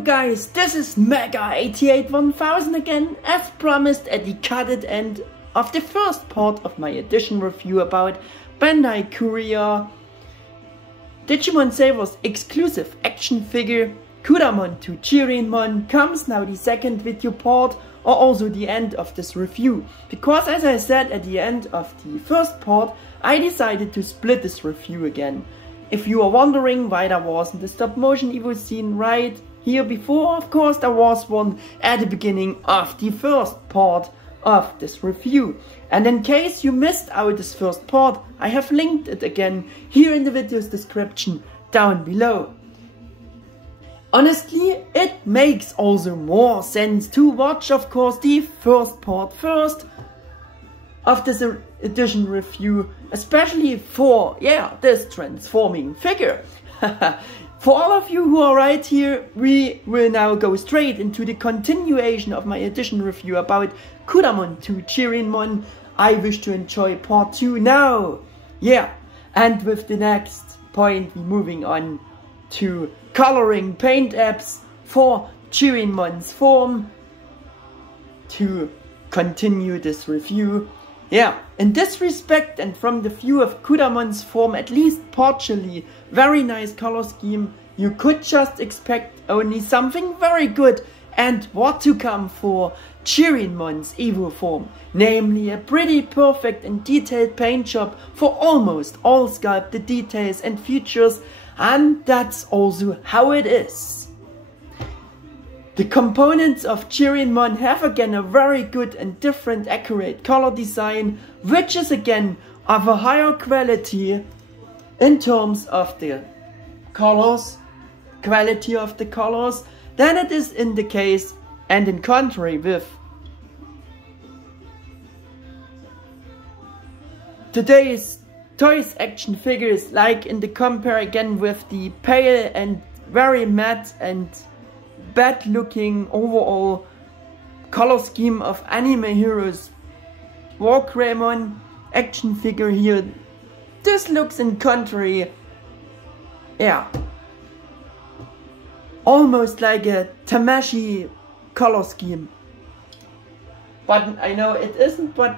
Hello guys, this is Mega881000 again, as promised at the cutted end of the first part of my edition review about Bandai Korea Digimon Savers Exclusive action figure Kudamon to Chirinmon. Comes now the second video part, or also the end of this review, because as I said at the end of the first part, I decided to split this review again. If you are wondering why there wasn't a stop motion Evo scene right here before, of course there was one at the beginning of the first part of this review. And in case you missed out this first part, I have linked it again here in the video's description down below. Honestly, it makes also more sense to watch, of course, the first part first of this edition review, especially for, this transforming figure. For all of you who are right here, we will now go straight into the continuation of my edition review about Kudamon to Chirinmon. I wish to enjoy part 2 now. And with the next point, we're moving on to coloring paint apps for Chirinmon's form to continue this review. In this respect, and from the view of Kudamon's form, at least partially very nice color scheme, you could just expect only something very good and what to come for Chirinmon's Evo-Form, namely a pretty perfect and detailed paint job for almost all sculpted details and features, and that's also how it is. The components of Chirinmon have again a very good and different accurate color design, which is again of a higher quality in terms of the colors, quality of the colors, than it is in the case and in contrary with today's toys action figures, like in the compare again with the pale and very matte and bad looking overall color scheme of anime heroes Wargreymon action figure here. This looks in contrary, almost like a Tamashi color scheme, but I know it isn't, but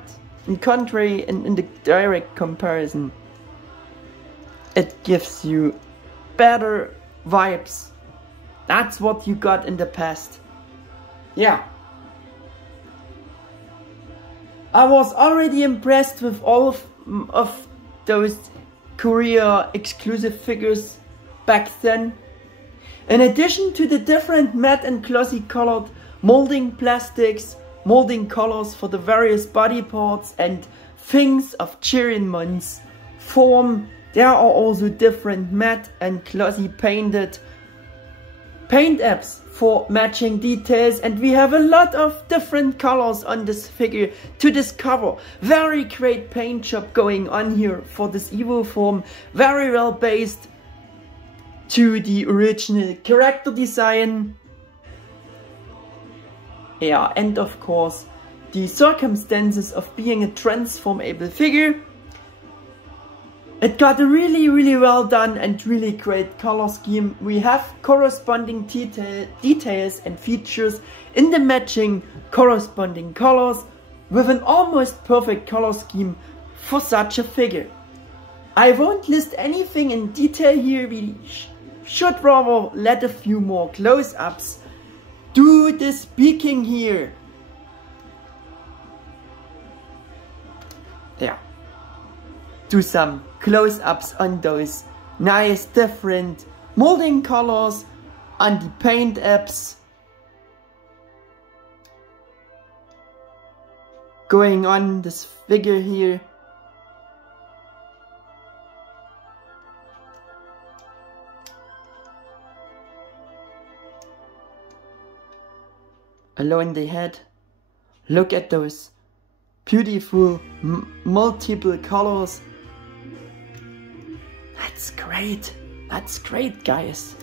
in contrary, in the direct comparison, it gives you better vibes. That's what you got in the past. I was already impressed with all of those Korea exclusive figures back then. In addition to the different matte and glossy colored molding plastics, molding colors for the various body parts and things of Chirinmon's form, there are also different matte and glossy painted paint apps for matching details, and we have a lot of different colors on this figure to discover. Very great paint job going on here for this Evo-Form, very well based to the original character design. And of course the circumstances of being a transformable figure. It got a really well done and really great color scheme. We have corresponding details and features in the matching corresponding colors with an almost perfect color scheme for such a figure. I won't list anything in detail here, we should rather let a few more close-ups do the speaking here. Do some close-ups on those nice different molding colors on the paint apps going on this figure here. Along the head, look at those beautiful multiple colors. That's great guys.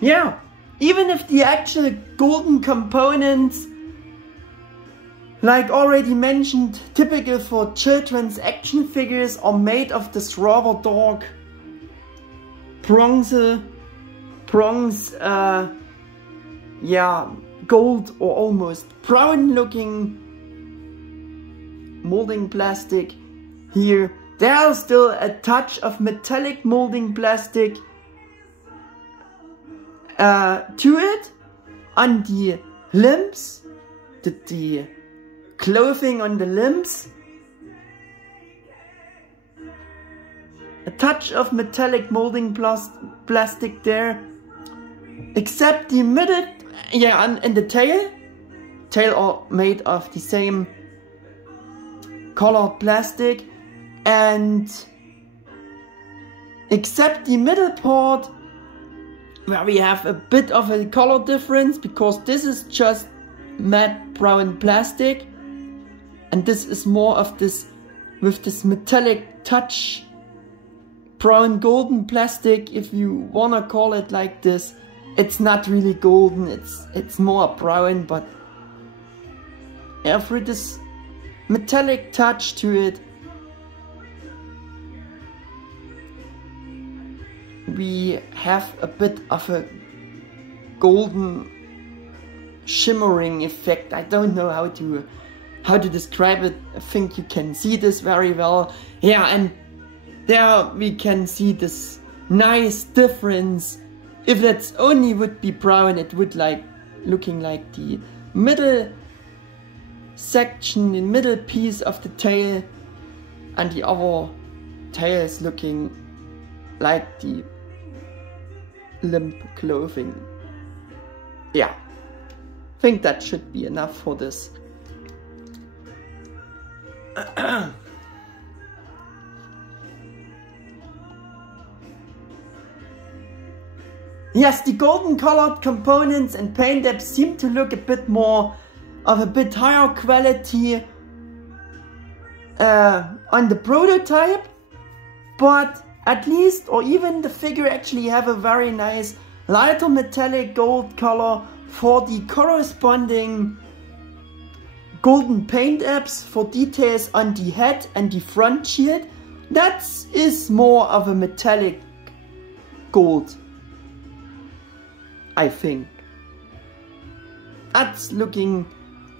Even if the actual golden components Like already mentioned, typical for children's action figures are made of this rather dark bronze, yeah, gold or almost brown looking molding plastic here. There's still a touch of metallic molding plastic to it on the limbs, the clothing on the limbs. A touch of metallic molding plastic there, except the middle, yeah, and the tail are made of the same colored plastic, and except the middle part where we have a bit of a color difference, because this is just matte brown plastic and this is more of this with this metallic touch, brown golden plastic, if you wanna call it like this. It's not really golden, it's more brown, but every this metallic touch to it, we have a bit of a golden shimmering effect. I don't know how to describe it. I think you can see this very well. Yeah, and there we can see this nice difference. If that's only would be brown, it would like looking like the middle section, the middle piece of the tail, and the other tail is looking like the limb clothing. Yeah, I think that should be enough for this. Yes, the golden colored components and paint apps seem to look a bit more of a bit higher quality on the prototype, but at least, or even the figure actually have a very nice lighter metallic gold color for the corresponding golden paint apps for details on the head and the front shield. That is more of a metallic gold, I think. That's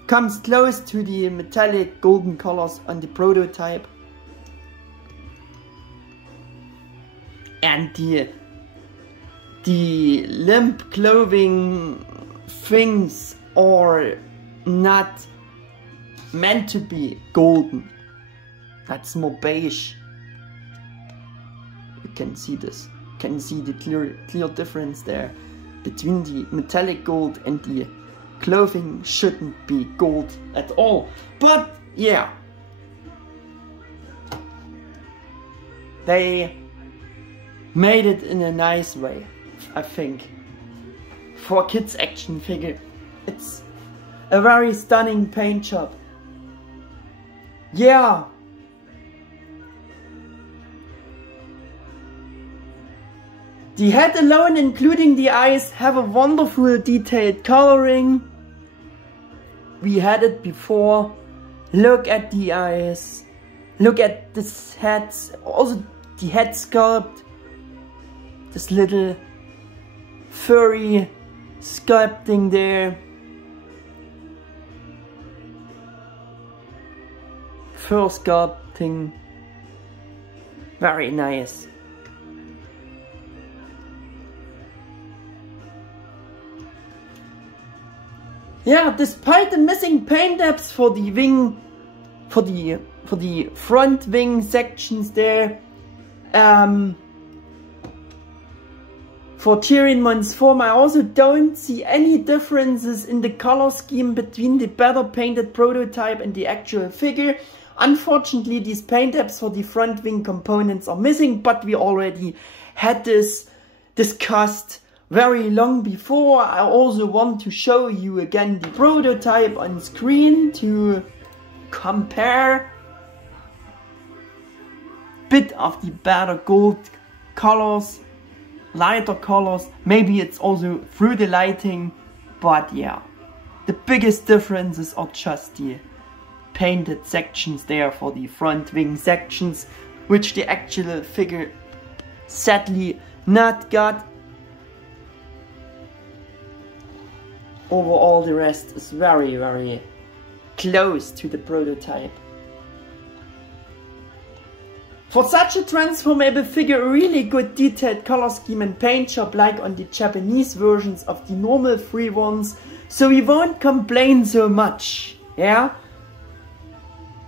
comes close to the metallic golden colors on the prototype. And the limb clothing things are not meant to be golden. That's more beige. You can see this. You can see the clear difference there between the metallic gold and the clothing shouldn't be gold at all. But yeah, they made it in a nice way, I think. For kids action figure, it's a very stunning paint job. Yeah. The head alone, including the eyes, have a wonderful detailed coloring. We had it before. Look at the eyes. Look at this head. Also the head sculpt. This little furry sculpting there. Fur sculpting. Very nice. Yeah, despite the missing paint apps for the wing, for the front wing sections there, for Chirinmon's form, I also don't see any differences in the color scheme between the better painted prototype and the actual figure. Unfortunately, these paint apps for the front wing components are missing, but we already had this discussed very long before. I also want to show you again the prototype on screen to compare bit of the better gold colors, lighter colors. Maybe it's also through the lighting, but yeah, the biggest differences are just the painted sections there for the front wing sections, which the actual figure sadly not got. Overall, the rest is very, very close to the prototype. For such a transformable figure, a really good detailed color scheme and paint job like on the Japanese versions of the normal free ones, so we won't complain so much, yeah?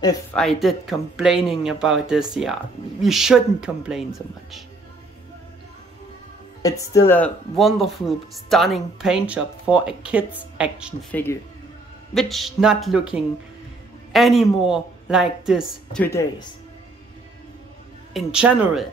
If I did complaining about this, yeah, we shouldn't complain so much. It's still a wonderful, stunning paint job for a kid's action figure, which not looking anymore like this today's. In general.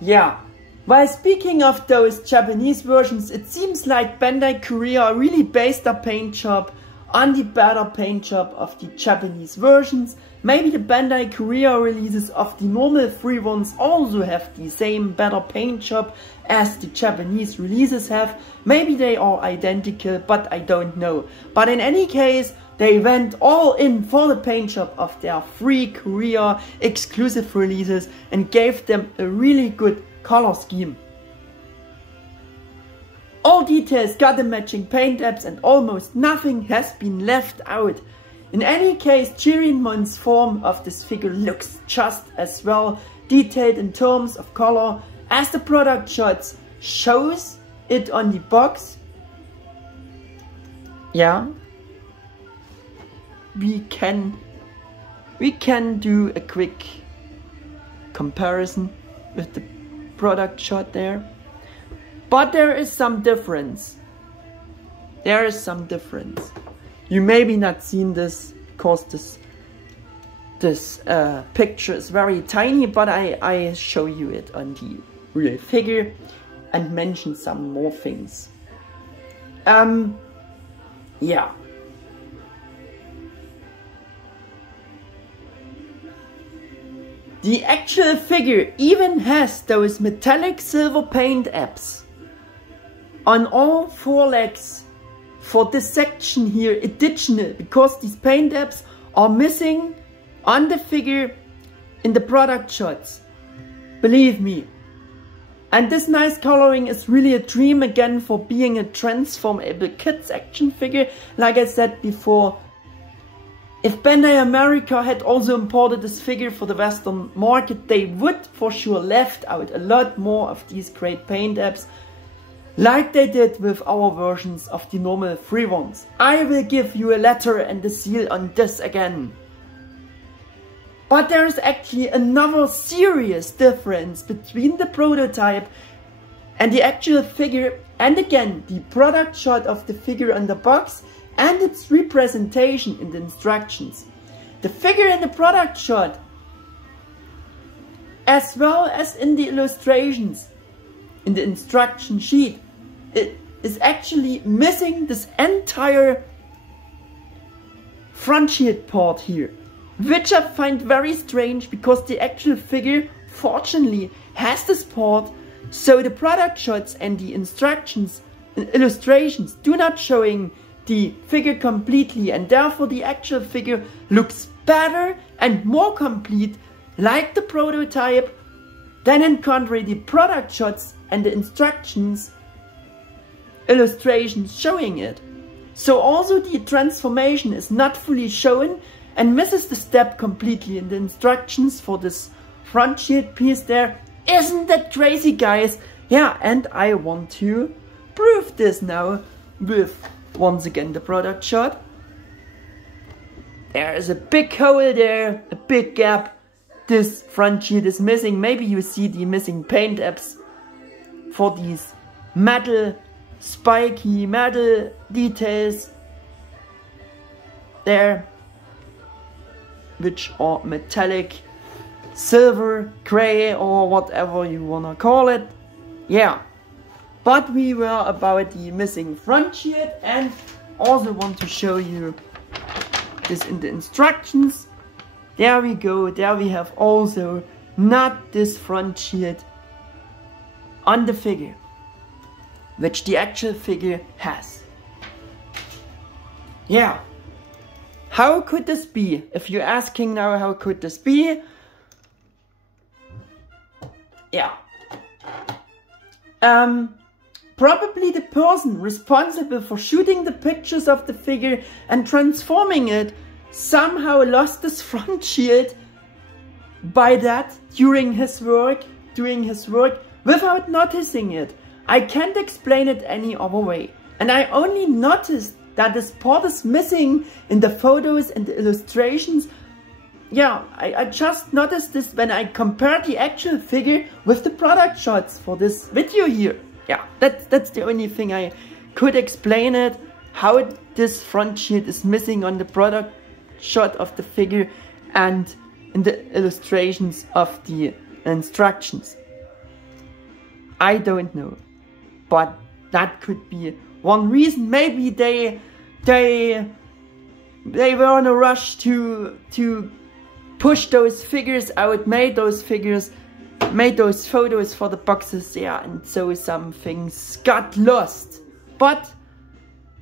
Yeah, while speaking of those Japanese versions, it seems like Bandai Korea really based their paint job on the better paint job of the Japanese versions. Maybe the Bandai Korea releases of the normal free ones also have the same better paint job as the Japanese releases have. Maybe they are identical, but I don't know. But in any case, they went all in for the paint job of their free Korea exclusive releases and gave them a really good color scheme. All details got the matching paint apps and almost nothing has been left out. In any case, Chirinmon's form of this figure looks just as well detailed in terms of color as the product shots shows it on the box. Yeah, we can do a quick comparison with the product shot there. But there is some difference. There is some difference. You maybe not seen this because this picture is very tiny, but I show you it on the real figure and mention some more things. Yeah. The actual figure even has those metallic silver paint apps on all four legs for this section here additional, because these paint apps are missing on the figure in the product shots. Believe me. And this nice coloring is really a dream again for being a transformable kids action figure. Like I said before, if Bandai America had also imported this figure for the Western market, they would for sure left out a lot more of these great paint apps, like they did with our versions of the normal free ones. I will give you a letter and a seal on this again. But there is actually another serious difference between the prototype and the actual figure, and again the product shot of the figure on the box and its representation in the instructions. The figure in the product shot, as well as in the illustrations in the instruction sheet, it is actually missing this entire front shield part here, which I find very strange because the actual figure fortunately has this part, so the product shots and the instructions and illustrations do not showing the figure completely, and therefore the actual figure looks better and more complete like the prototype than in contrary the product shots and the instructions illustrations showing it. So also the transformation is not fully shown and misses the step completely in the instructions for this front shield piece there. Isn't that crazy, guys? Yeah, and I want to prove this now with once again the product shot. There is a big hole there, a big gap. This front shield is missing. Maybe you see the missing paint apps for these metal, spiky metal details there, which are metallic, silver, gray, or whatever you wanna call it. Yeah, but we were about the missing front shield, and also want to show you this in the instructions. There we go, there we have also not this front shield on the figure, which the actual figure has. Yeah. How could this be? If you're asking now, how could this be? Yeah. Probably the person responsible for shooting the pictures of the figure and transforming it somehow lost his front shield by that doing his work without noticing it. I can't explain it any other way. And I only noticed that this part is missing in the photos and the illustrations. Yeah, I just noticed this when I compared the actual figure with the product shots for this video here. Yeah, that's the only thing I could explain it, how this front shield is missing on the product shot of the figure and in the illustrations of the instructions. I don't know, but that could be one reason. Maybe they were in a rush to push those figures out, made those photos for the boxes, yeah, and so some things got lost. But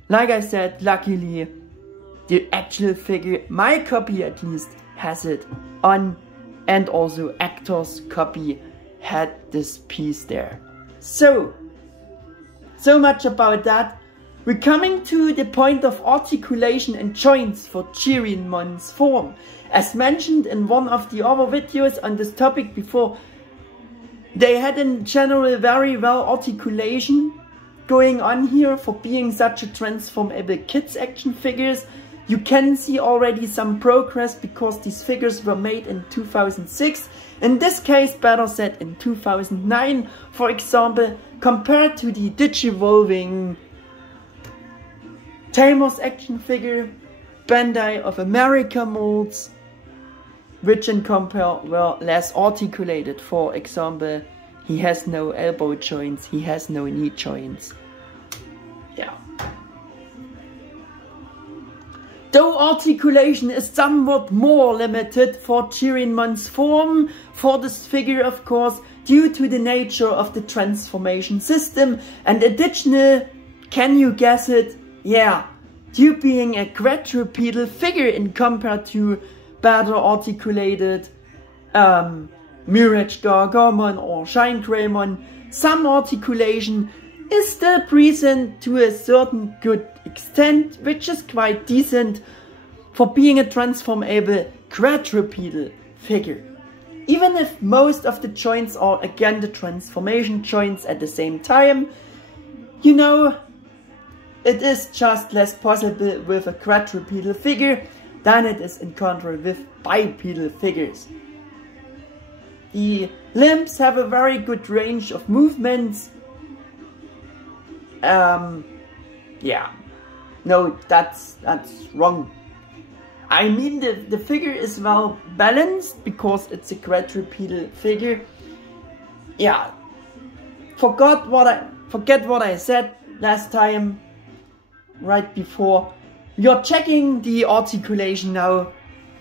like I said, luckily the actual figure, my copy at least, has it on, and also Actor's copy had this piece there. So much about that. We're coming to the point of articulation and joints for Chirinmon's form. As mentioned in one of the other videos on this topic before, they had in general very well articulation going on here for being such a transformable kids action figures. You can see already some progress because these figures were made in 2006. In this case, better said in 2009, for example, compared to the Digivolving Tamers action figure, Bandai of America molds, which in compare were less articulated. For example, he has no elbow joints, he has no knee joints. Yeah. Though articulation is somewhat more limited for Chirinmon's form, for this figure of course, due to the nature of the transformation system, and additional, can you guess it? Yeah, due being a quadrupedal figure in compared to better articulated Mirage Gargamon or Shine Greymon, some articulation is still present to a certain good extent, which is quite decent for being a transformable quadrupedal figure. Even if most of the joints are again the transformation joints at the same time, you know, it is just less possible with a quadrupedal figure than it is in contrast with bipedal figures. The limbs have a very good range of movements. Yeah, no, that's wrong. I mean the figure is well balanced because it's a quadrupedal figure. Yeah, forget what I said last time, right before. You're checking the articulation now,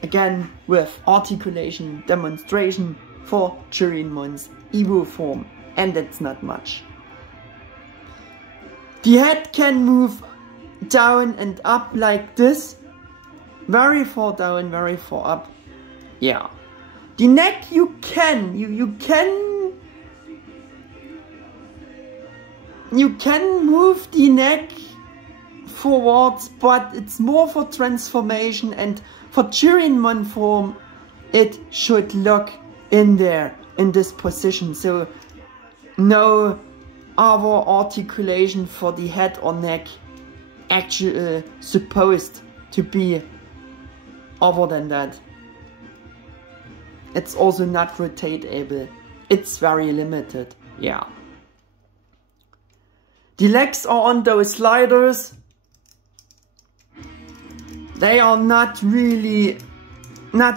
again with Articulation-Demonstration for Chirinmon's Evo-Form, and that's not much. The head can move down and up like this, very far down, very far up. Yeah. The neck you can move the neck forwards, but it's more for transformation, and for Chirinmon form it should lock in there in this position, so no other articulation for the head or neck actually supposed to be other than that. It's also not rotatable, it's very limited. Yeah, the legs are on those sliders. They are not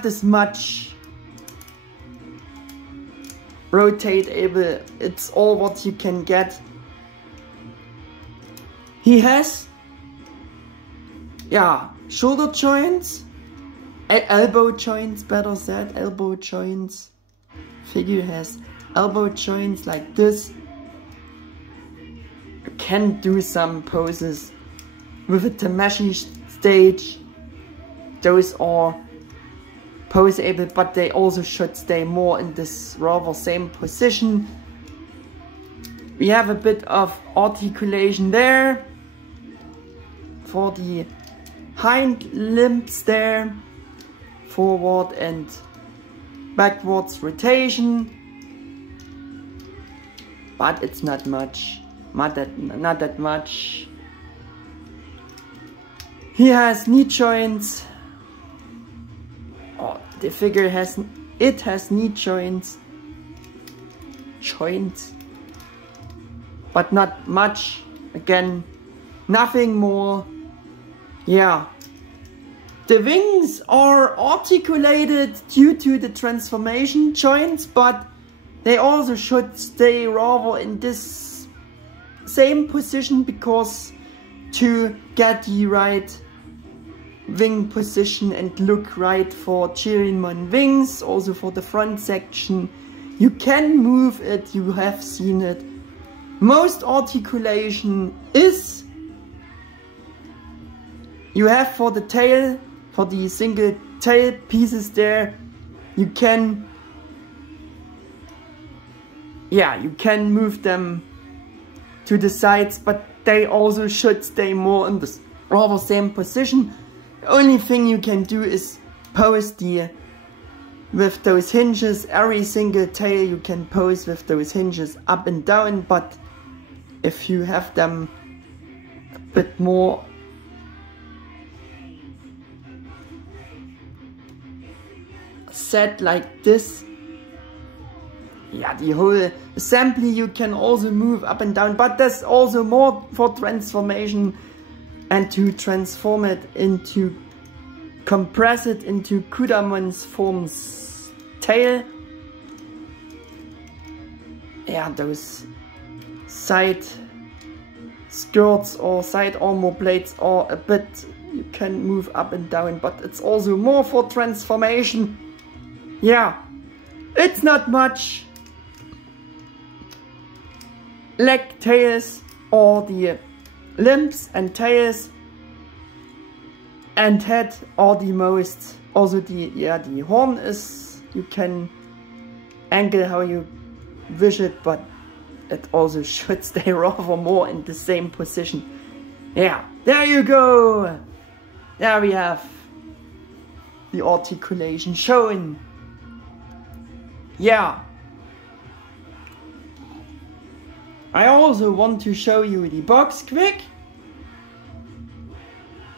as much rotatable. It's all what you can get. He has, yeah, shoulder joints, elbow joints, better said, elbow joints. Figure has elbow joints like this. You can do some poses with a Tamashi stage. Those are poseable, but they also should stay more in this rather same position. We have a bit of articulation there for the hind limbs there, forward and backwards rotation, but it's not much, not that much. He has knee joints. Oh, the figure has knee joints, but not much. Again, nothing more. Yeah. The wings are articulated due to the transformation joints, but they also should stay rather in this same position, because to get the right wing position and look right for Chirinmon wings, also for the front section, you can move it, you have seen it. Most articulation is you have for the tail, for the single tail pieces there, you can move them to the sides, but they also should stay more in the rather same position. The only thing you can do is pose with those hinges. Every single tail you can pose with those hinges up and down, but if you have them a bit more set like this, yeah, the whole assembly you can also move up and down, but there's also more for transformation and to transform it into, compress it into Kudamon's form's tail. Yeah, those side skirts or side armor plates are a bit, you can move up and down, but it's also more for transformation. Yeah, it's not much. Leg tails or the limbs and tails and head are the most. Also the horn is, you can angle how you wish it, but it also should stay rather more in the same position. Yeah, there you go. There we have the articulation shown. Yeah. I also want to show you the box quick,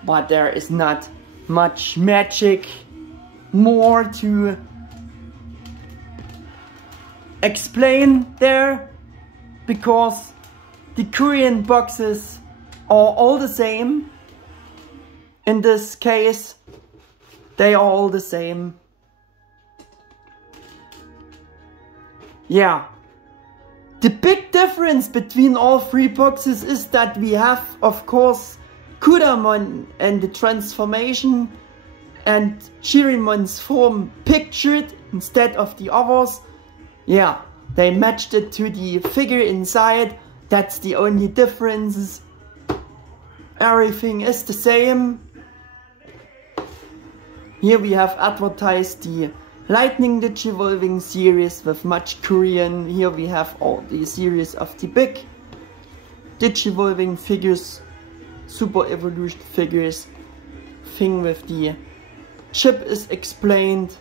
but there is not much magic more to explain there, because the Korean boxes are all the same. In this case, they are all the same. Yeah. The big difference between all three boxes is that we have, of course, Kudamon and the transformation and Chirinmon's form pictured instead of the others. Yeah, they matched it to the figure inside. That's the only difference. Everything is the same. Here we have advertised the Lightning Digivolving series with much Korean. Here we have all the series of the big Digivolving figures, Super Evolution figures. Thing with the chip is explained.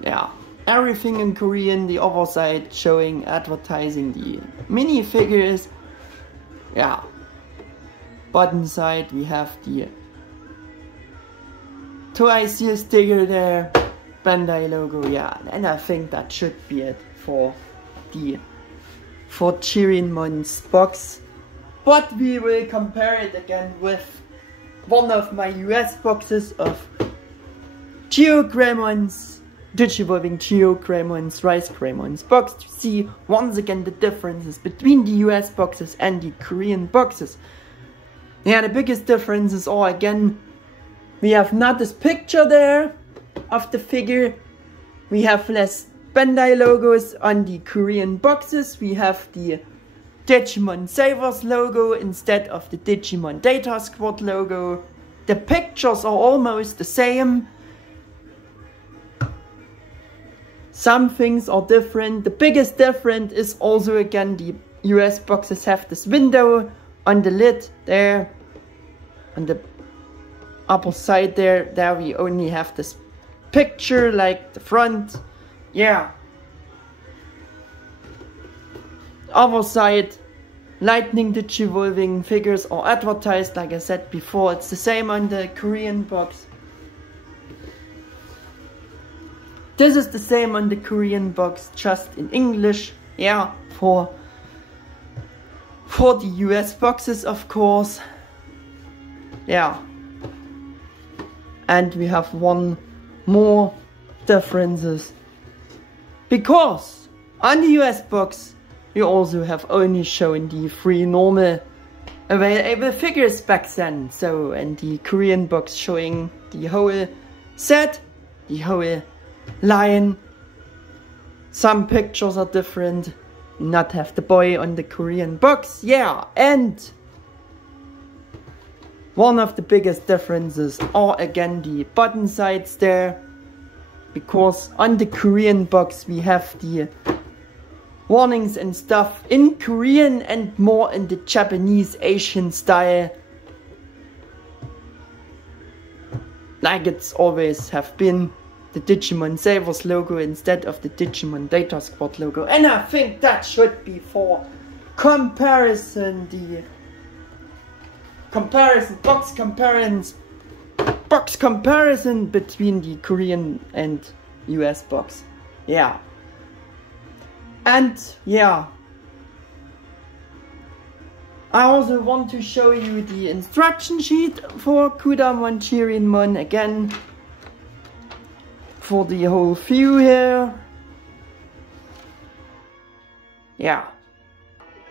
Yeah, everything in Korean. The other side showing, advertising the mini figures. Yeah, bottom side we have the Twice sticker there. Bandai logo, yeah, and I think that should be it for Chirinmon's box. But we will compare it again with one of my US boxes of Geogremon's, Digivolving Geogremon's Rice Gremon's box, to see once again the differences between the US boxes and the Korean boxes. Yeah, the biggest differences are, again, we have not this picture there of the figure. We have less Bandai logos on the Korean boxes. We have the Digimon Savers logo instead of the Digimon DataSquad logo. the pictures are almost the same. Some things are different. The biggest difference is also again the US boxes have this window on the lid there. On the upper side there we only have this picture like the front. Yeah. Other side, lightning digivolving figures are advertised, like I said before. It's the same on the Korean box. This is the same on the Korean box, just in English. Yeah, for the US boxes, of course. Yeah. And we have one more differences. Because on the US box, we also have only shown the 3 normal available figures back then. So, and the Korean box showing the whole set, the whole line. Some pictures are different. Not have the boy on the Korean box. Yeah, and one of the biggest differences are again the button sides there. Because on the Korean box we have the warnings and stuff in Korean and more in the Japanese Asian style, like it's always have been, the Digimon Savers logo instead of the Digimon DataSquad logo. And I think that should be for comparison, the box comparison between the Korean and US box. Yeah. And yeah, I also want to show you the instruction sheet for Kudamon-Chirinmon again, for the whole view here. Yeah,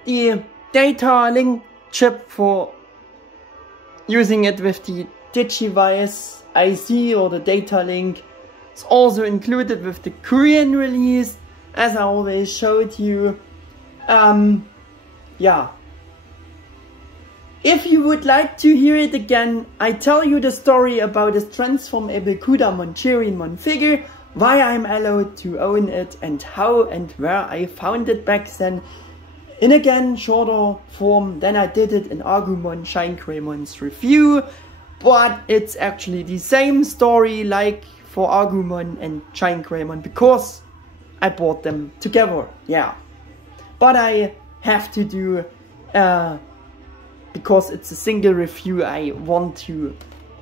the data link chip for using it with the Digivolving IC or the data link is also included with the Korean release, as I always showed you. Yeah. If you would like to hear it again, I tell you the story about this transformable Kudamon-Chirinmon figure, why I'm allowed to own it, and how and where I found it back then, in again shorter form than I did it in Agumon-Chirinmon's review. But it's actually the same story like for Agumon and Chirinmon, because I bought them together. Yeah. But I have to do, because it's a single review, I want to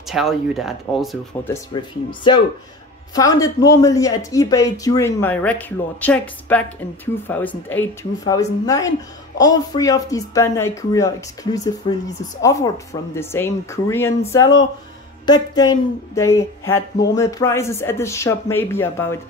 tell you that also for this review. So, found it normally at eBay during my regular checks back in 2008-2009. All 3 of these Bandai Korea exclusive releases offered from the same Korean seller. Back then they had normal prices at this shop, maybe about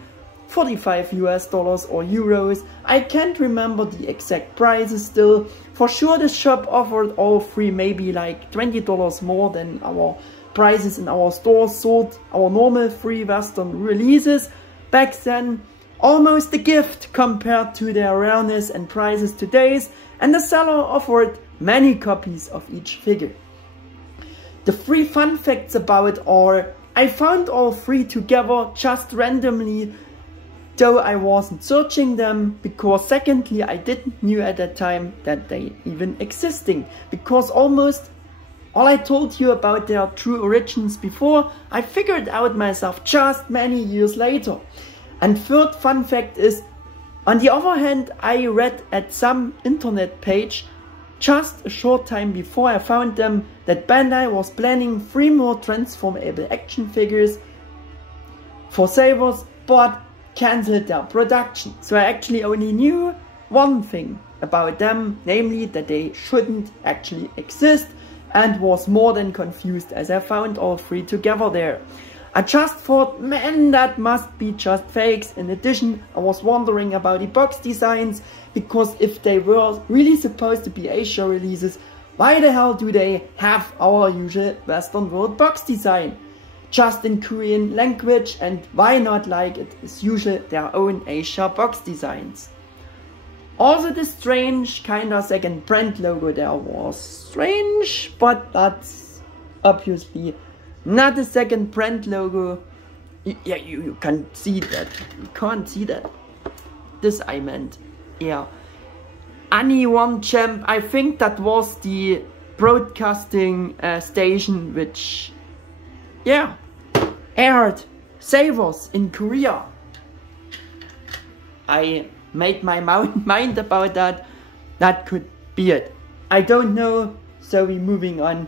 $45 US or euros. I can't remember the exact prices still. For sure the shop offered all 3 maybe like $20 more than our prices in our stores sold our normal 3 Western releases. Back then, almost a gift compared to their rareness and prices today's, and the seller offered many copies of each figure. The 3 fun facts about it are, I found all 3 together just randomly, though I wasn't searching them, because secondly I didn't knew at that time that they even existing, because almost all I told you about their true origins before, I figured out myself just many years later. And third fun fact is, on the other hand, I read at some internet page just a short time before I found them that Bandai was planning 3 more transformable action figures for Savers, but cancelled their production. So I actually only knew one thing about them, namely that they shouldn't actually exist, and was more than confused as I found all 3 together there. I just thought, man, that must be just fakes. In addition, I was wondering about the box designs, because if they were really supposed to be Asia releases, why the hell do they have our usual Western world box design just in Korean language, and why not like it is usual their own Asia box designs? Also the strange kinda second brand logo there was strange, but that's obviously not a second brand logo. Yeah, you can't see that. You can't see that. This I meant. Yeah. Any one champ, I think that was the broadcasting station which, yeah, aired Savers in Korea. I made my mind about that. That could be it. I don't know, so we're moving on.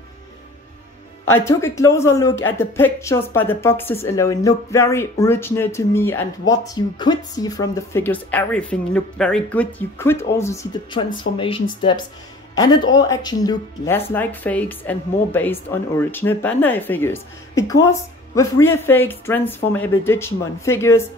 I took a closer look at the pictures, but the boxes alone looked very original to me, and what you could see from the figures, everything looked very good. You could also see the transformation steps, and it all actually looked less like fakes and more based on original Bandai figures. Because with real fake transformable Digimon figures,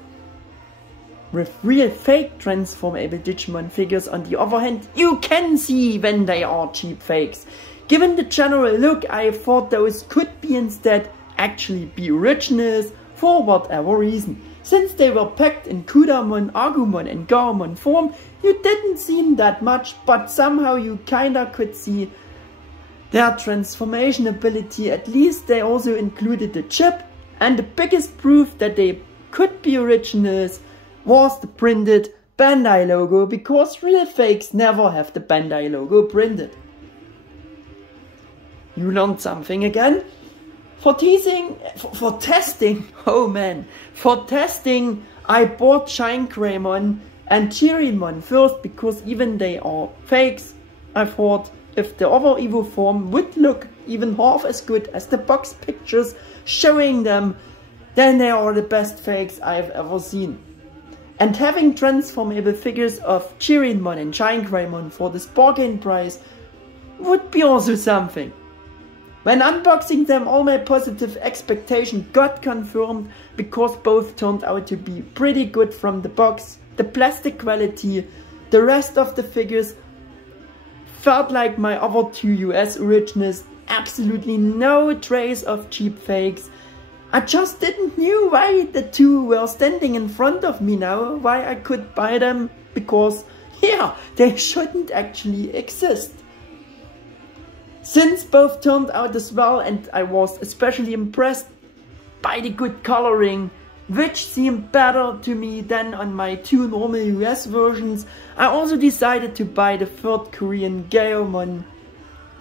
on the other hand, you can see when they are cheap fakes. Given the general look, I thought those could be instead actually be originals for whatever reason. Since they were packed in Kudamon, Agumon and Gaomon form, you didn't see them that much, but somehow you kinda could see their transformation ability. At least they also included the chip, and the biggest proof that they could be originals was the printed Bandai logo, because real fakes never have the Bandai logo printed. You learned something again. For testing, I bought Shine-Greymon and Chirinmon first, because even they are fakes, I thought if the other Evo-Form would look even half as good as the box pictures showing them, then they are the best fakes I've ever seen. And having transformable figures of Chirinmon and Shine-Greymon for this bargain price would be also something. When unboxing them, all my positive expectations got confirmed, because both turned out to be pretty good from the box. The plastic quality, the rest of the figures felt like my other two US originals, absolutely no trace of cheap fakes. I just didn't know why the two were standing in front of me now, why I could buy them, because yeah, they shouldn't actually exist. Since both turned out as well, and I was especially impressed by the good coloring, which seemed better to me than on my two normal US versions, I also decided to buy the third Korean Gaomon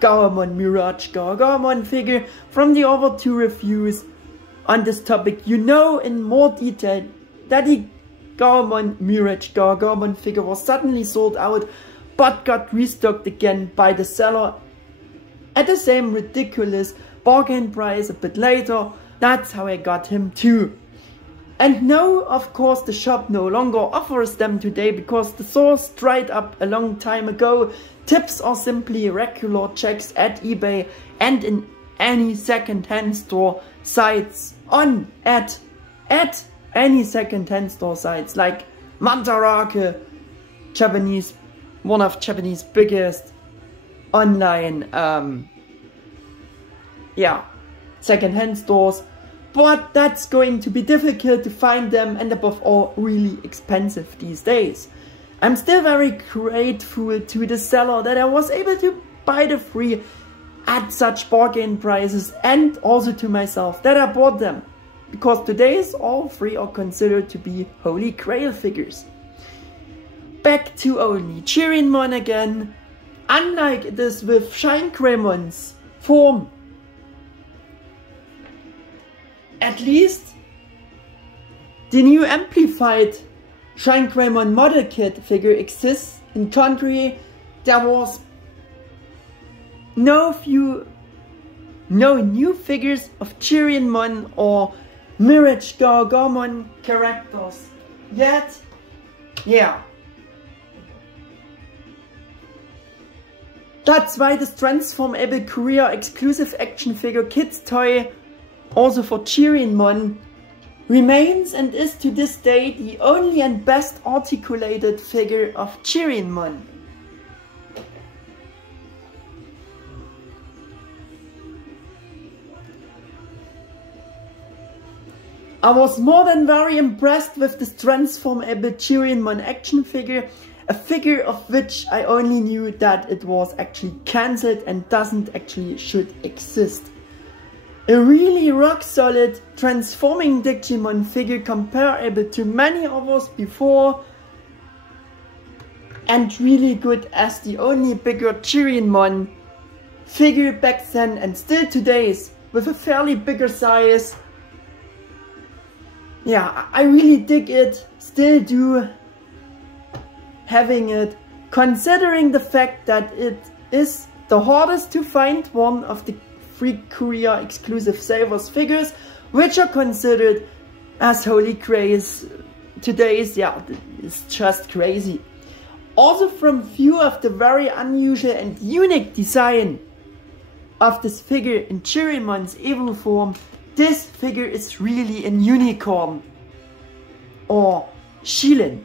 Mirage Gaomon figure from the other two reviews on this topic. You know in more detail that the Gaomon Mirage Gaomon figure was suddenly sold out, but got restocked again by the seller at the same ridiculous bargain price a bit later. That's how I got him too. And no, of course the shop no longer offers them today, because the source dried up a long time ago. Tips are simply regular checks at eBay and in any second-hand store sites at any second-hand store sites like Mandarake, one of Japanese biggest online second-hand stores. But that's going to be difficult to find them, and above all really expensive these days. I'm still very grateful to the seller that I was able to buy the three at such bargain prices, and also to myself that I bought them, because today's all three are considered to be holy grail figures. Back to only Chirinmon again. Unlike it is with Shine-Greymon's form, at least the new amplified Shine-Greymon model kit figure exists. In contrary, there was no new figures of Chirinmon or Mirage Gaomon characters yet. Yeah. That's why this transformable Korea exclusive action figure kit toy, also for Chirinmon, remains and is to this day the only and best articulated figure of Chirinmon. I was more than very impressed with this transformable Chirinmon action figure, a figure of which I only knew that it was actually cancelled and doesn't actually should exist. a really rock solid transforming Digimon figure comparable to many others before, and really good as the only bigger Chirinmon figure back then and still today's with a fairly bigger size. Yeah, I really dig it, still do, having it, considering the fact that it is the hardest to find one of the 3 Korea exclusive Savers figures, which are considered as holy grails today's. Yeah, it's just crazy. Also from view of the very unusual and unique design of this figure in Chirinmon's Evo-Form, this figure is really a unicorn, or shilin,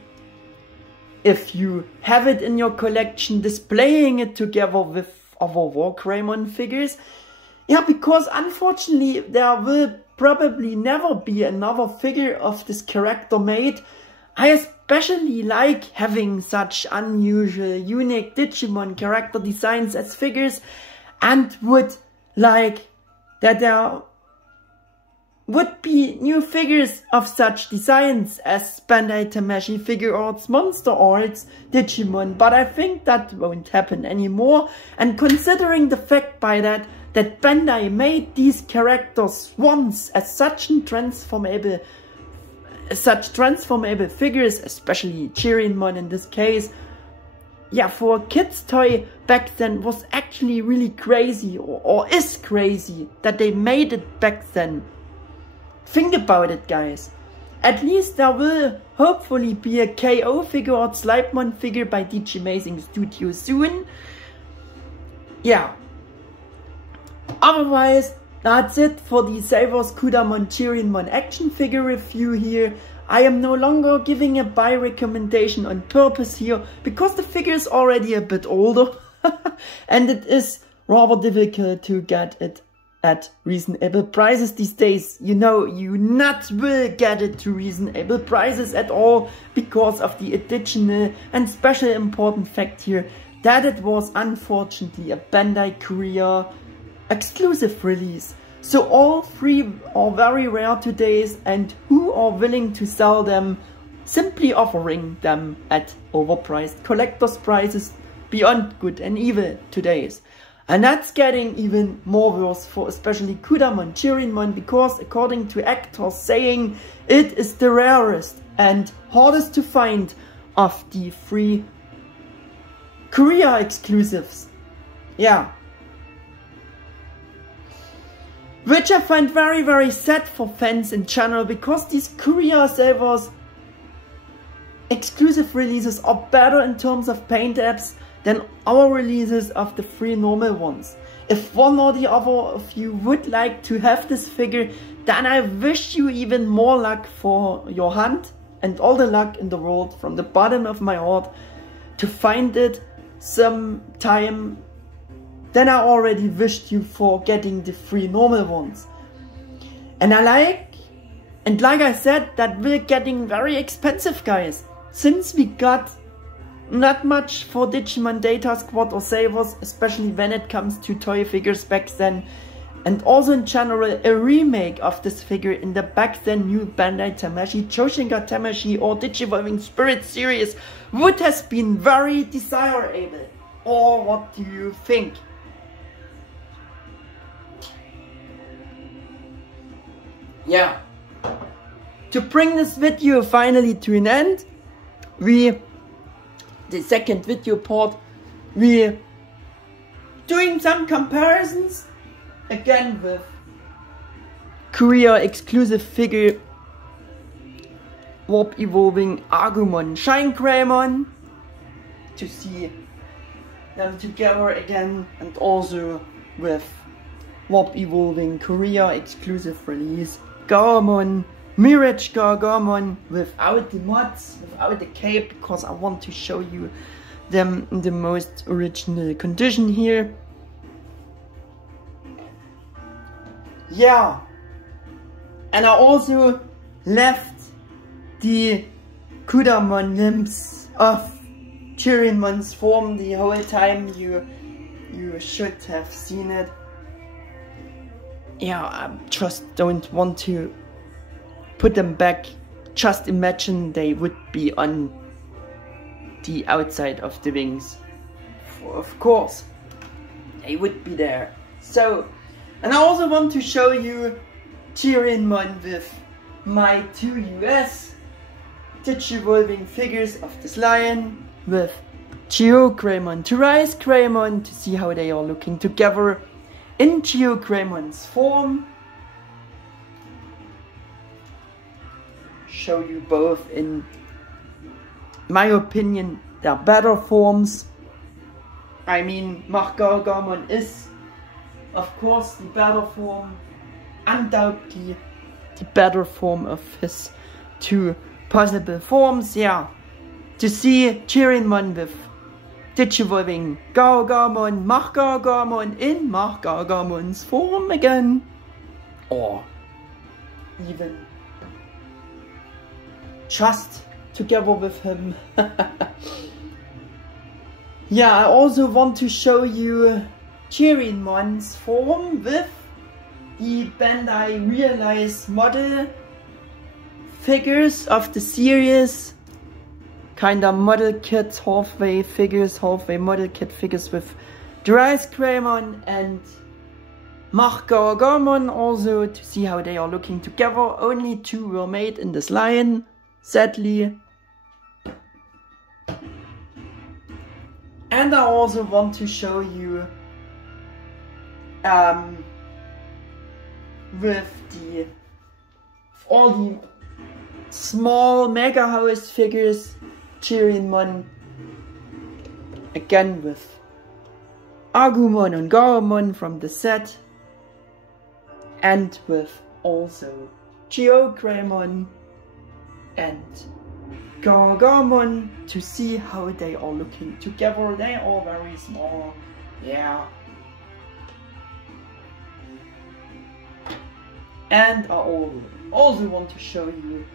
if you have it in your collection, displaying it together with other Wargreymon figures. Yeah, because unfortunately there will probably never be another figure of this character made. I especially like having such unusual, unique Digimon character designs as figures, and would like that there would be new figures of such designs as Bandai Tamashii Figuarts, Monster Arts, Digimon, but I think that won't happen anymore. And considering the fact by that Bandai made these characters once as such transformable figures, especially Chirinmon in this case, yeah, for a kid's toy back then was actually really crazy, or is crazy that they made it back then. Think about it, guys. At least there will hopefully be a KO Figuarts Sleipmon figure by Digimazing Studio soon. Yeah. Otherwise, that's it for the Savers Kudamon Chirinmon action figure review here. I am no longer giving a buy recommendation on purpose here, because the figure is already a bit older and it is rather difficult to get it at reasonable prices these days. You know, you not will get it to reasonable prices at all, because of the additional and special important fact here that it was unfortunately a Bandai Korea exclusive release. So all 3 are very rare today's, and who are willing to sell them, simply offering them at overpriced collector's prices beyond good and evil today's. And that's getting even more worse for especially Kudamon Chirinmon, because according to actors saying it is the rarest and hardest to find of the 3 Korea exclusives. Yeah. Which I find very, very sad for fans in general, because these Korea Savers exclusive releases are better in terms of paint apps than our releases of the 3 normal ones. If one or the other of you would like to have this figure, then I wish you even more luck for your hunt, and all the luck in the world from the bottom of my heart to find it sometime. Then I already wished you for getting the 3 normal ones. And like I said, that we're getting very expensive, guys. Since we got not much for Digimon DataSquad or Savers, especially when it comes to toy figures back then. And also in general, a remake of this figure in the back then new Bandai Tamashii, Choshinga Tamashii or Digivolving Spirit series would have been very desirable. Or what do you think? Yeah. To bring this video finally to an end, the second video part, we're doing some comparisons again with Korea exclusive figure Warp Evolving Agumon Shine-Greymon, to see them together again, and also with Warp Evolving Korea exclusive release Garmon, Mirage Garmon, without the mods, without the cape, because I want to show you them in the most original condition here. Yeah, and I also left the Kudamon limbs of Chirinmon's form the whole time. You should have seen it. yeah, I just don't want to put them back. Just imagine they would be on the outside of the wings. Of course, they would be there. So, and I also want to show you Chirinmon with my 2 US Digivolving figures of this lion with Geo-Greymon to Rise Greymon to see how they are looking together in Geo-Greymon's form. Show you both in my opinion their better forms. I mean, Gargamon is of course the better form, undoubtedly the better form of his 2 possible forms. Yeah, to see Chirinmon with Digivolving Gargamon, Gargamon in Gargamon's form again, or even just together with him. Yeah, I also want to show you Chirinmon's form with the Bandai Realize model figures of the series. Kinda model kit, halfway figures, halfway model kit figures with Rise Greymon and Gargamon also, to see how they are looking together. Only 2 were made in this line, sadly. And I also want to show you with all the small Mega House figures, Chirinmon again with Agumon and Gargamon from the set, and with also Geo-Greymon and Gargamon to see how they are looking together. They are very small, yeah. And I also want to show you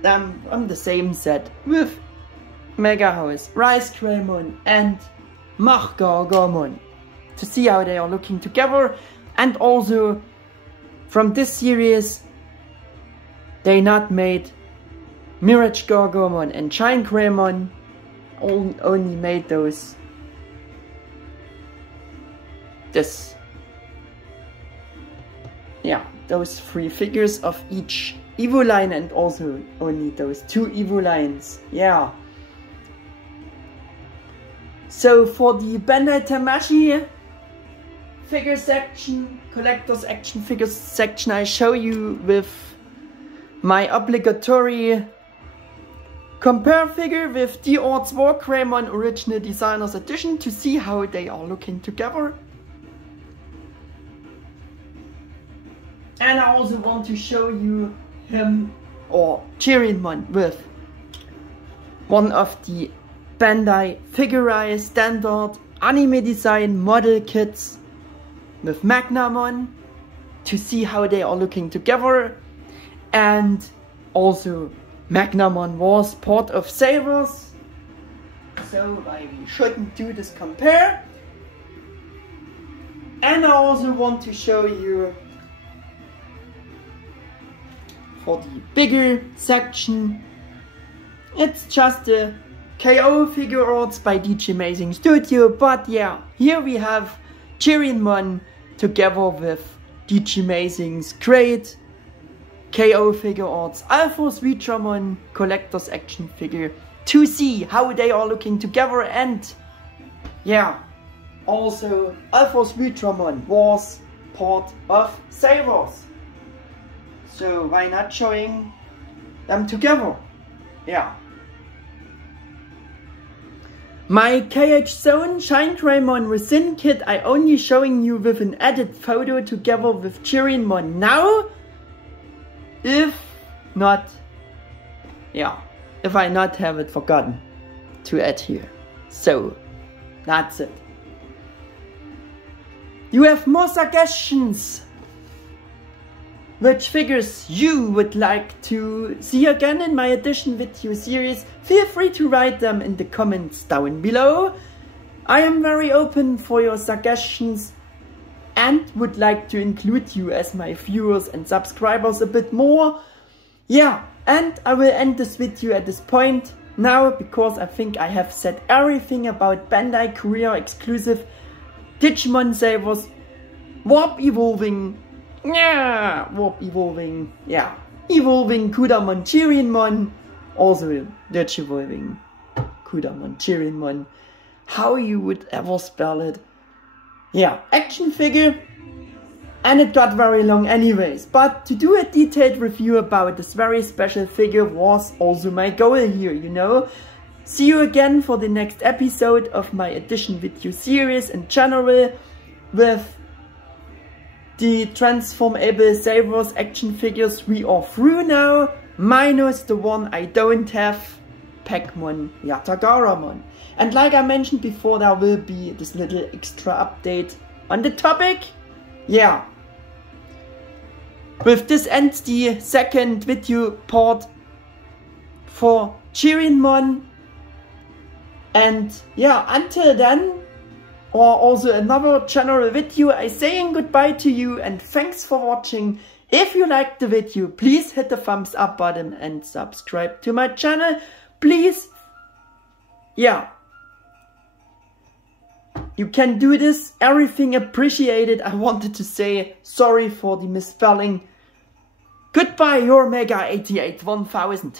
them on the same set with Mega House, Rise Greymon and Gargamon to see how they are looking together. And also from this series they not made Mirage Gargamon and Shine Greymon, only made those those 3 figures of each Evo line, and also only those 2 Evo lines, yeah. So for the Bandai Tamashi figure section, collector's action figures section, I show you with my obligatory compare figure with the Odds War Greymon Original Designers Edition to see how they are looking together. And I also want to show you him, or Chirinmon, with one of the Bandai Figuarts standard anime design model kits with Magnamon to see how they are looking together. And also Magnamon was part of Savers, so we shouldn't do this compare. And I also want to show you for the bigger section, it's just a KO Figuarts by Digimon Studio, but yeah, here we have Chirinmon together with Digimon's great KO Figuarts Alpha-Sleipmon collector's action figure to see how they are looking together. And yeah, also Alpha-Sleipmon was part of Savers, so why not showing them together? Yeah. My KH Zone Shine Greymon Resin kit I only showing you with an added photo together with Chirinmon now. If I not have it forgotten to add here. So that's it. You have more suggestions which figures you would like to see again in my Addtion-Video series, feel free to write them in the comments down below. I am very open for your suggestions. and would like to include you as my viewers and subscribers a bit more. Yeah, and I will end this video at this point now, because I think I have said everything about Bandai Korea Exclusive Digimon Savers Evolving Kudamon-Chirinmon, also Digivolving Kudamon-Chirinmon, how you would ever spell it. Yeah, action figure, and it got very long anyways, but to do a detailed review about this very special figure was also my goal here, you know. See you again for the next episode of my Addtion-Video-Series in general, with the transformable Savers action figures we are through now, minus the one I don't have, Pac-Mon Yatagaramon. And like I mentioned before, there will be this little extra update on the topic. Yeah. With this ends the second video part for Chirinmon. And yeah, until then, or also another general video, I saying goodbye to you and thanks for watching. If you liked the video, please hit the thumbs up button and subscribe to my channel. Please, yeah, you can do this, everything appreciated. I wanted to say sorry for the misspelling. Goodbye, your Mega 88 1000.